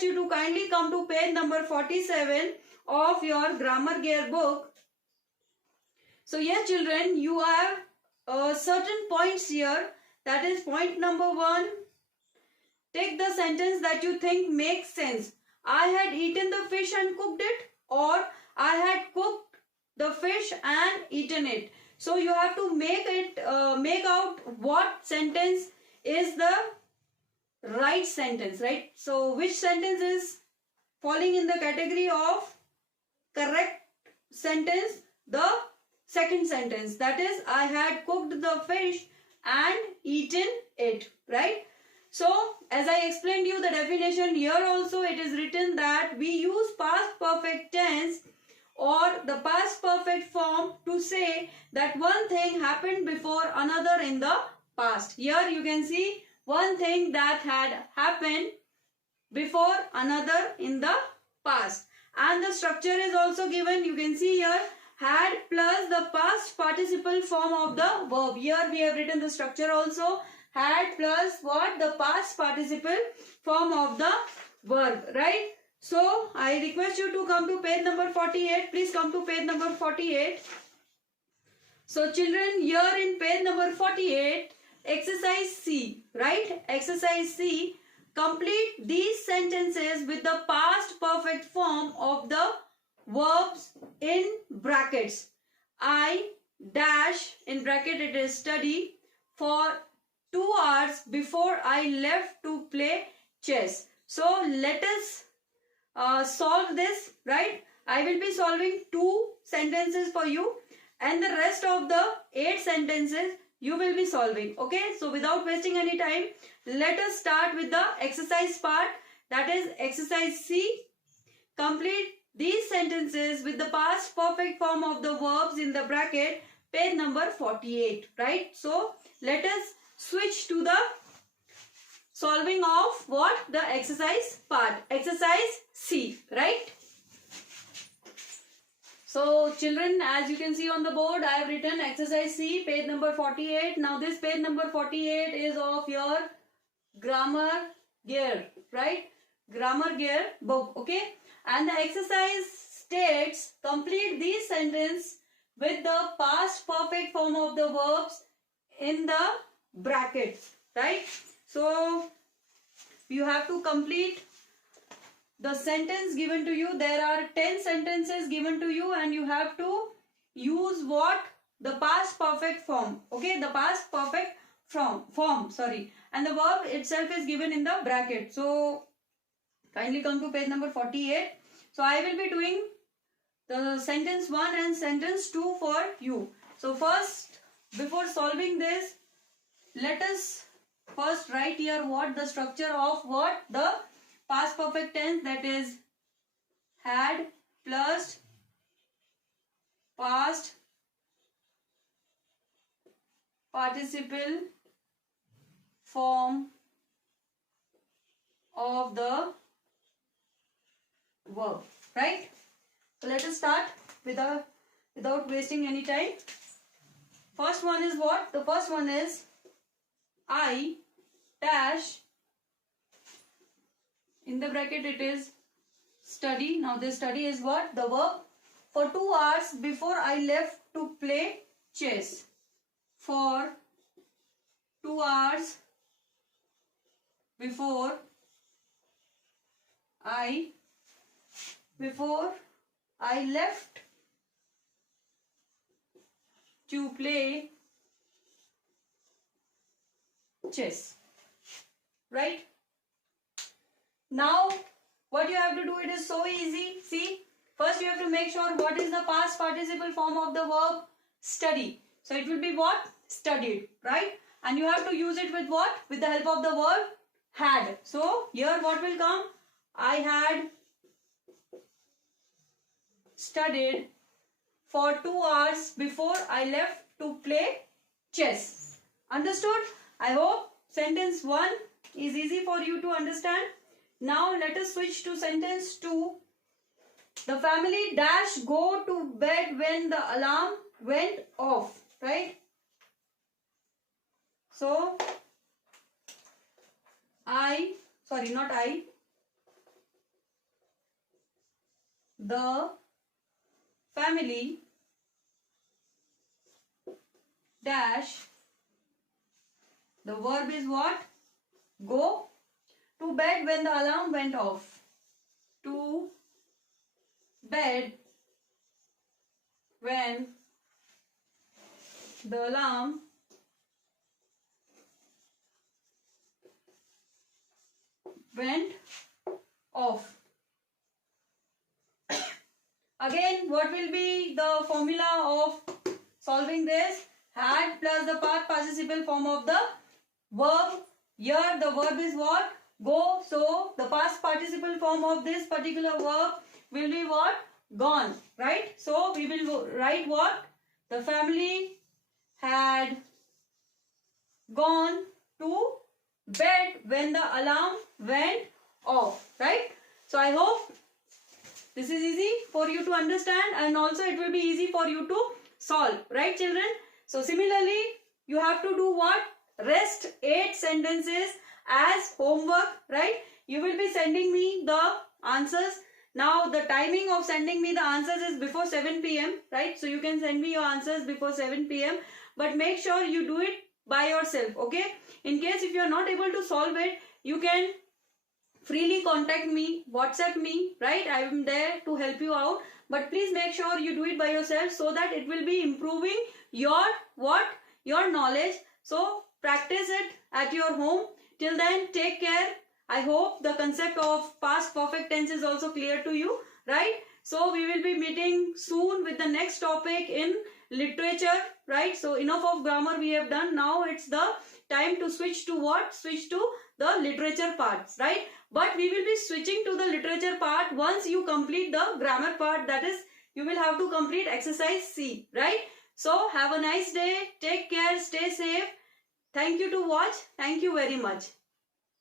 request you to kindly come to page number 47 of your Grammar Gear book. So yes children, you have certain points here. That is point number 1. Take the sentence that you think makes sense. I had eaten the fish and cooked it, or I had cooked the fish and eaten it. So you have to make out what sentence is the right sentence, right? So which sentence is falling in the category of correct sentence? The second sentence, that is, I had cooked the fish and eaten it, right? So as I explained you the definition, here also it is written that we use past perfect tense or the past perfect form to say that one thing happened before another in the past. Here you can see one thing that had happened before another in the past. And the structure is also given. You can see here, had plus the past participle form of the verb. Here we have written the structure also. Had plus what? The past participle form of the verb, right? So I request you to come to page number 48. Please come to page number 48. So children, here in page number 48, exercise C, right? Exercise C. Complete these sentences with the past perfect form of the verbs in brackets. I dash, in bracket it is study, for 2 hours before I left to play chess. So let us solve this, right? I will be solving 2 sentences for you and the rest of the 8 sentences you will be solving. Okay, so without wasting any time, let us start with the exercise part, that is exercise C. Complete these sentences with the past perfect form of the verbs in the bracket, page number 48, right? So let us switch to the solving of what? The exercise part, exercise C, right? So children, as you can see on the board, I have written exercise C, page number 48. Now this page number 48 is of your Grammar Gear, right? Grammar Gear book, okay? And the exercise states, complete these sentences with the past perfect form of the verbs in the brackets, right? So you have to complete the sentence given to you. There are 10 sentences given to you and you have to use what? The past perfect form, okay? The past perfect form, sorry. And the verb itself is given in the bracket. So kindly come to page number 48. So I will be doing the sentence 1 and sentence 2 for you. So first, before solving this, let us first write here what the structure of what? The past perfect tense, that is had plus past participle form of the verb, right? So let us start without wasting any time. First one is what? The first one is I dash, in the bracket it is study. Now this study is what? The verb. For 2 hours before I left to play chess. For 2 hours before I left to play chess, right? Now what you have to do, it is so easy. See, first you have to make sure what is the past participle form of the verb study. So it will be what? Studied, right? And you have to use it with what? With the help of the verb had. So here what will come? I had studied for 2 hours before I left to play chess. Understood? I hope sentence 1 is easy for you to understand. Now let us switch to sentence 2. The family dash go to bed when the alarm went off, right? So not I. the family dash, the verb is what? Go to bed when the alarm went off. To bed when the alarm went off. Again, what will be the formula of solving this? Had plus the past participle form of the verb. Here the verb is what? Go. So the past participle form of this particular verb will be what? Gone. Right? So we will write what? The family had gone to bed when the alarm went off. Right? So I hope this is easy for you to understand, and also it will be easy for you to solve. Right, children? So similarly, you have to do what? Rest 8 sentences as homework. Right? You will be sending me the answers. Now the timing of sending me the answers is before 7 p.m. Right? So you can send me your answers before 7 p.m. But make sure you do it by yourself. Okay? In case if you are not able to solve it, you can freely contact me, WhatsApp me, right? I am there to help you out. But please make sure you do it by yourself so that it will be improving your what? Your knowledge. So practice it at your home. Till then, take care. I hope the concept of past perfect tense is also clear to you, right? So we will be meeting soon with the next topic in literature, right? So enough of grammar we have done. Now it's the time to switch to what? Switch to the literature parts, right? But we will be switching to the literature part once you complete the grammar part. That is, you will have to complete exercise C, right? So have a nice day. Take care. Stay safe. Thank you to watch. Thank you very much.